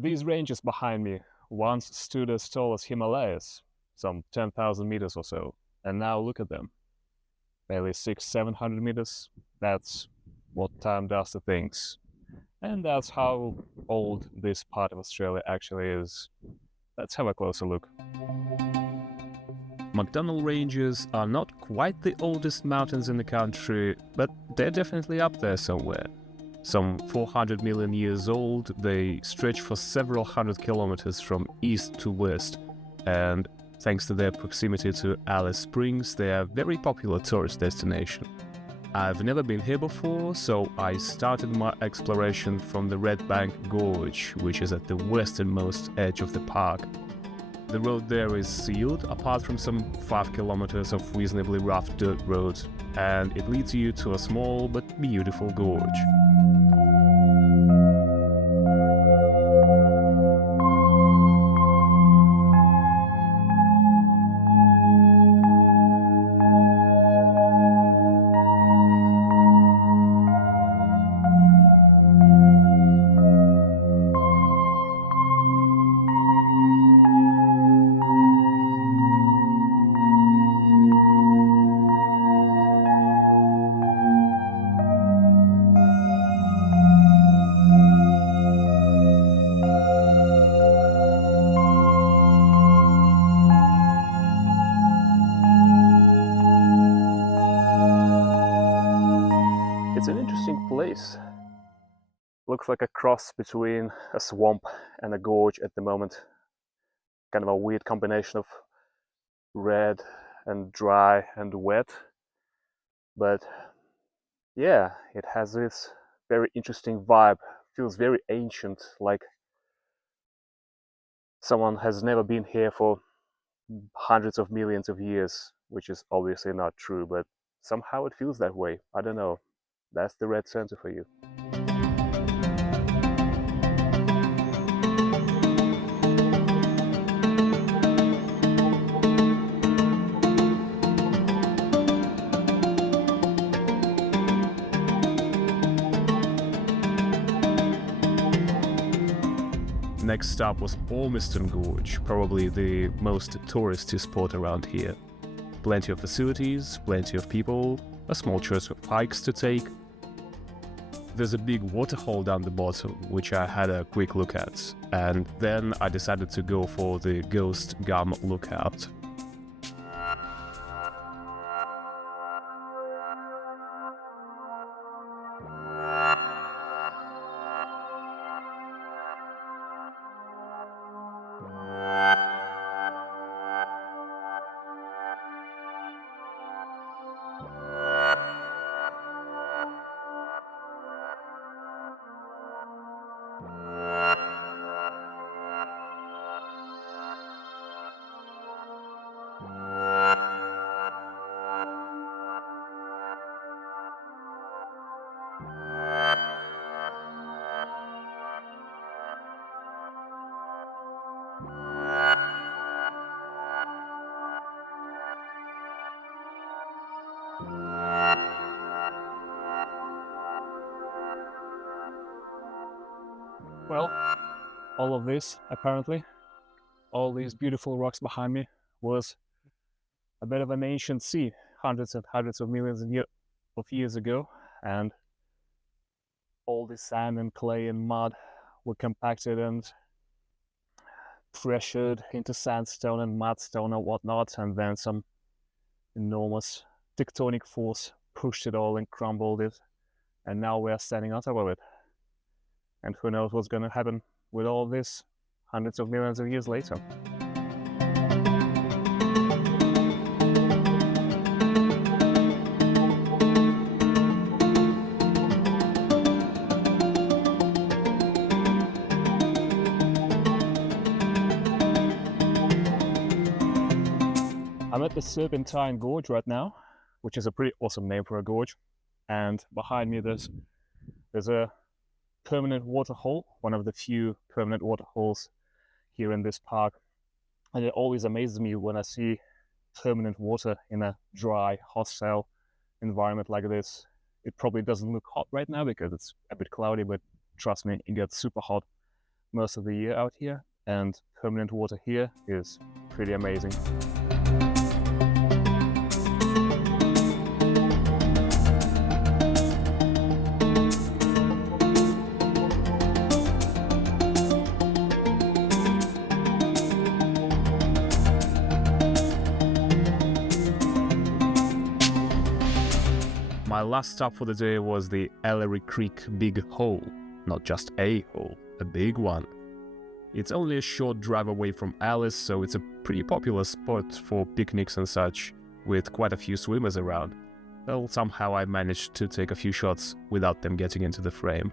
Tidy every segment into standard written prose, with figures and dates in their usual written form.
These ranges behind me once stood as tall as Himalayas, some 10,000 meters or so, and now look at them. Barely 600-700 meters. That's what time does to things. And that's how old this part of Australia actually is. Let's have a closer look. MacDonnell Ranges are not quite the oldest mountains in the country, but they're definitely up there somewhere. Some 400 million years old, they stretch for several hundred kilometers from east to west, and thanks to their proximity to Alice Springs, they are a very popular tourist destination. I've never been here before, so I started my exploration from the Redbank Gorge, which is at the westernmost edge of the park. The road there is sealed, apart from some 5 kilometers of reasonably rough dirt road, and it leads you to a small but beautiful gorge. It's an interesting place. Looks like a cross between a swamp and a gorge at the moment. Kind of a weird combination of red and dry and wet. But yeah, it has this very interesting vibe. Feels very ancient, like someone has never been here for hundreds of millions of years, which is obviously not true, but somehow it feels that way. I don't know. That's the red center for you. Next stop was Ormiston Gorge, probably the most touristy spot around here. Plenty of facilities, plenty of people, a small choice of hikes to take. There's a big waterhole down the bottom, which I had a quick look at, and then I decided to go for the Ghost Gum lookout. Well, all of this, apparently, all these beautiful rocks behind me, was a bit of an ancient sea, hundreds and hundreds of millions of years ago, and all this sand and clay and mud were compacted and pressured into sandstone and mudstone and whatnot, and then some enormous tectonic force pushed it all and crumbled it, and now we're standing on top of it. And who knows what's going to happen with all this hundreds of millions of years later. I'm at the Serpentine Gorge right now, which is a pretty awesome name for a gorge. And behind me there's a permanent waterhole, one of the few permanent waterholes here in this park. And it always amazes me when I see permanent water in a dry, hostile environment like this. It probably doesn't look hot right now because it's a bit cloudy, but trust me, it gets super hot most of the year out here, and permanent water here is pretty amazing. My last stop for the day was the Ellery Creek Big Hole. Not just a hole, a big one. It's only a short drive away from Alice, so it's a pretty popular spot for picnics and such, with quite a few swimmers around. Well, somehow I managed to take a few shots without them getting into the frame.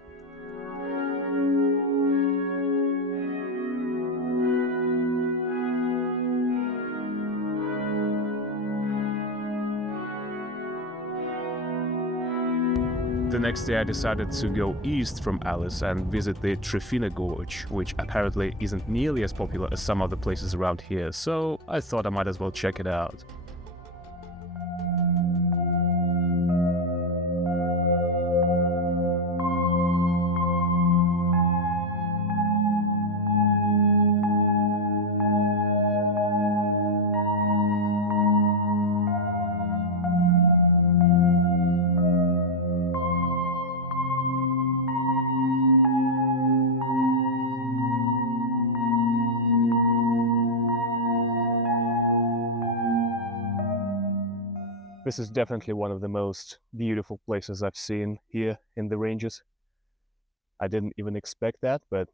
The next day I decided to go east from Alice and visit the Trephina Gorge, which apparently isn't nearly as popular as some other places around here, so I thought I might as well check it out. This is definitely one of the most beautiful places I've seen here in the ranges. I didn't even expect that, but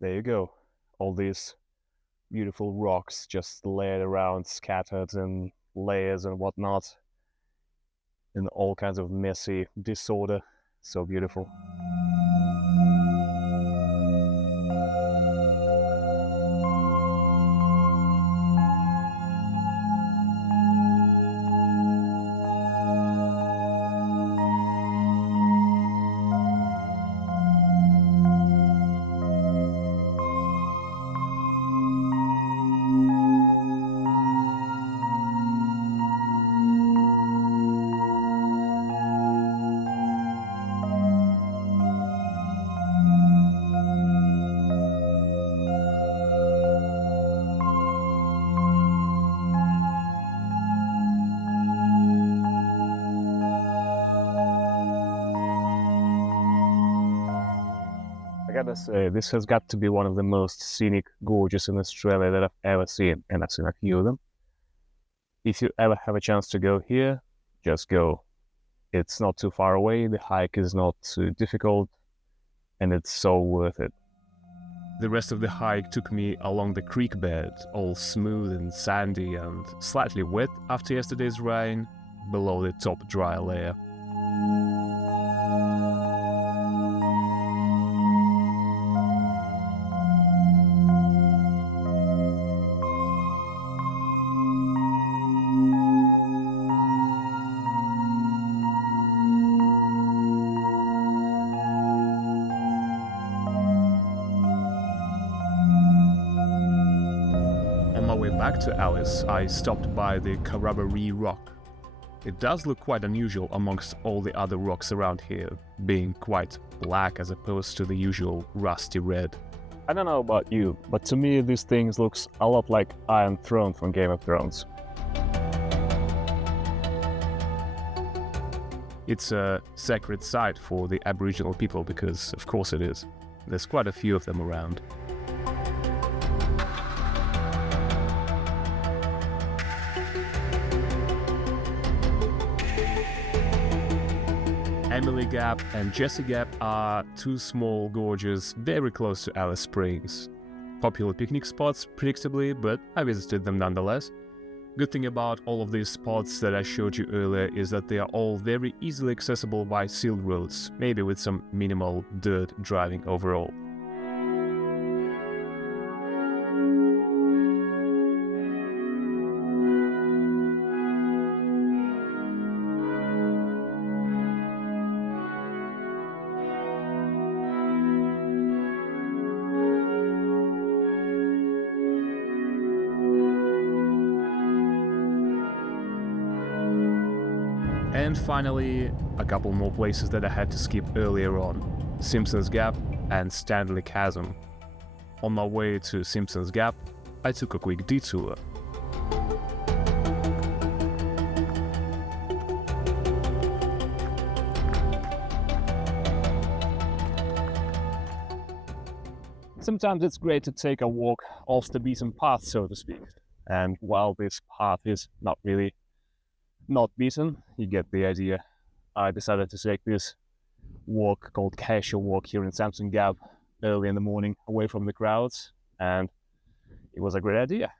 there you go. All these beautiful rocks just laid around, scattered in layers and whatnot, in all kinds of messy disorder. So beautiful. I gotta say, this has got to be one of the most scenic gorges in Australia that I've ever seen, and I've seen a few of them. If you ever have a chance to go here, just go. It's not too far away, the hike is not too difficult, and it's so worth it. The rest of the hike took me along the creek bed, all smooth and sandy and slightly wet after yesterday's rain, below the top dry layer. On my way back to Alice, I stopped by the Corroboree Rock. It does look quite unusual amongst all the other rocks around here, being quite black as opposed to the usual rusty red. I don't know about you, but to me this thing looks a lot like Iron Throne from Game of Thrones. It's a sacred site for the Aboriginal people because, of course it is. There's quite a few of them around. Emily Gap and Jessie Gap are two small gorges very close to Alice Springs. Popular picnic spots, predictably, but I visited them nonetheless. Good thing about all of these spots that I showed you earlier is that they are all very easily accessible by sealed roads, maybe with some minimal dirt driving overall. And finally, a couple more places that I had to skip earlier on, Simpsons Gap and Standley Chasm. On my way to Simpsons Gap, I took a quick detour. Sometimes it's great to take a walk off the beaten path, so to speak. And while this path is not beaten, you get the idea. I decided to take this walk called Cassia Walk here in Simpsons Gap early in the morning, away from the crowds, and it was a great idea.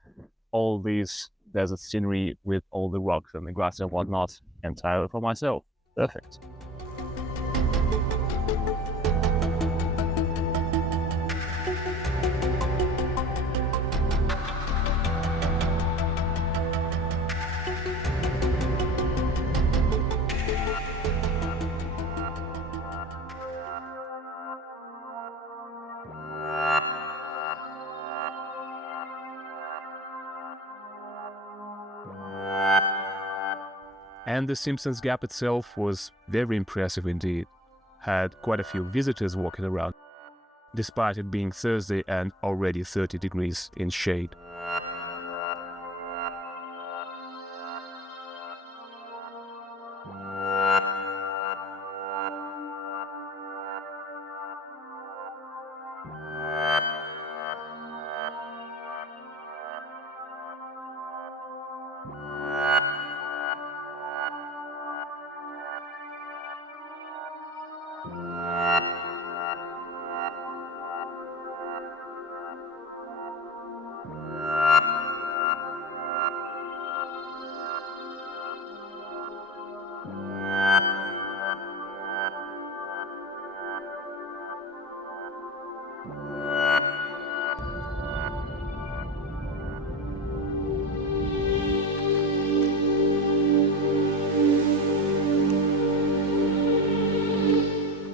All these desert scenery with all the rocks and the grass and whatnot, entirely for myself. Perfect. And the Simpsons Gap itself was very impressive indeed. Had quite a few visitors walking around, despite it being Thursday and already 30 degrees in shade.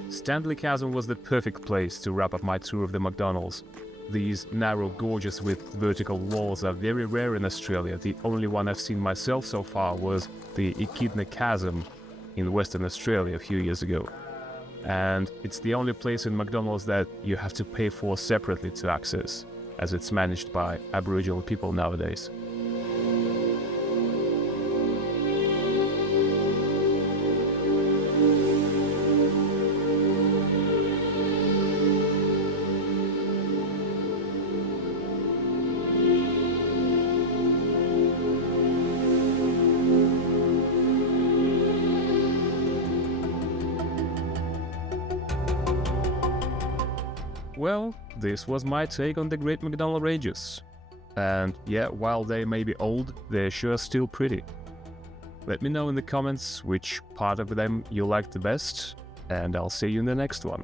Standley Chasm was the perfect place to wrap up my tour of the MacDonnells. These narrow gorges with vertical walls are very rare in Australia. The only one I've seen myself so far was the Echidna Chasm in Western Australia a few years ago. And it's the only place in MacDonnells that you have to pay for separately to access, as it's managed by Aboriginal people nowadays. Well, this was my take on the Great MacDonnell Ranges. And yeah, while they may be old, they're sure still pretty. Let me know in the comments which part of them you liked the best, and I'll see you in the next one.